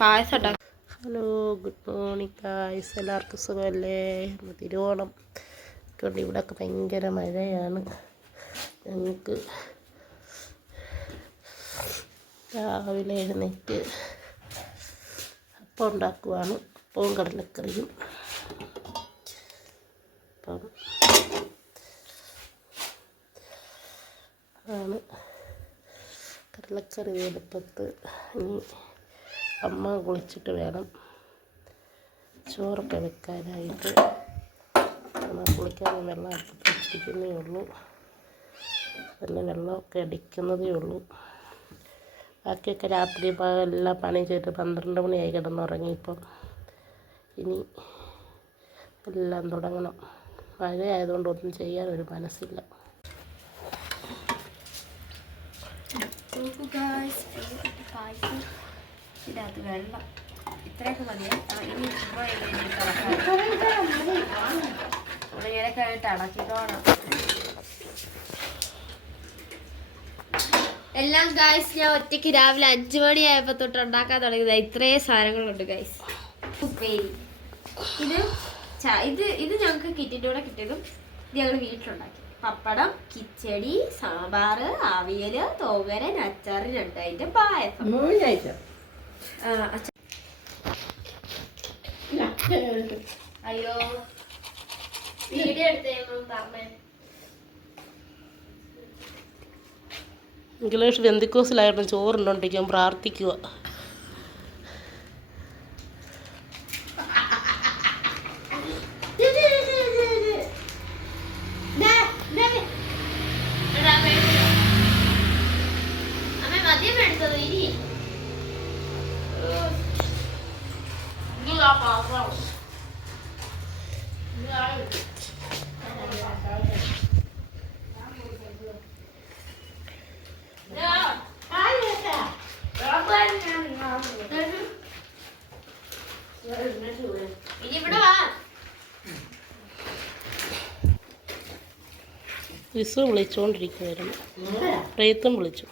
പായസം ഉണ്ടാക്കും. Hello, good morning guys. എല്ലാവർക്കും സുഖമല്ലേ? തിരുവോണം കൊണ്ട് ഇവിടെയൊക്കെ ഭയങ്കര മഴയാണ്. ഞങ്ങൾക്ക് രാവിലെ എഴുന്നേറ്റ് അപ്പം ഉണ്ടാക്കുവാണ്. അപ്പവും കടലക്കറിയും. അപ്പം ആണ് കടലക്കറി എളുപ്പത്ത്. ഇനി അമ്മ കുളിച്ചിട്ട് വേണം ചോറൊക്കെ വെക്കാനായിട്ട്. അമ്മ കുളിക്കാൻ വെള്ളം അടുപ്പത്ത് വെച്ചിരിക്കുന്നേ ഉള്ളൂ. പിന്നെ വെള്ളമൊക്കെ അടിക്കുന്നതേ ഉള്ളൂ. ബാക്കിയൊക്കെ രാത്രി എല്ലാ പണിയും ചെയ്തിട്ട് 12 മണിയായി കിടന്നുറങ്ങിയപ്പം. ഇനി എല്ലാം തുടങ്ങണം. മഴയായതുകൊണ്ട് ഒന്നും ചെയ്യാനൊരു മനസ്സില്ല. ഇതിനകത്ത് വെള്ളം ഇത്രയൊക്കെ മതിയെ. ഇനി ഇങ്ങനെയൊക്കെ ആയിട്ട് അടക്കിക്കോണം എല്ലാം. ഗായ്സ്, ഞാൻ ഒറ്റയ്ക്ക് രാവിലെ 5 മണിയായപ്പോൾ തൊട്ട് ഉണ്ടാക്കാൻ തുടങ്ങിയത്. ഇത്രയും സാധനങ്ങളുണ്ട് ഗായ്സ്. ഉപ്പേരി, ഇത് ഞങ്ങൾക്ക് കിറ്റിൻ്റെ കൂടെ കിട്ടിയതും ഇത് ഞങ്ങൾ വീട്ടിലുണ്ടാക്കി. പപ്പടം, കിച്ചടി, സാമ്പാർ, അവിയൽ, തോരൻ, അച്ചാർ, 2 ഐറ്റം പായസം. അയ്യോ, വീഡിയോ എടുത്തേന്നും പറഞ്ഞേ. ഇംഗ്ലീഷ് ബന്ധുക്കോസിലായിട്ട് ചോറുണ്ടോണ്ടിരിക്കും, പ്രാർത്ഥിക്കുക. വിസു വിളിച്ചുകൊണ്ടിരിക്കുമായിരുന്നു. പ്രയത്നം വിളിച്ചു.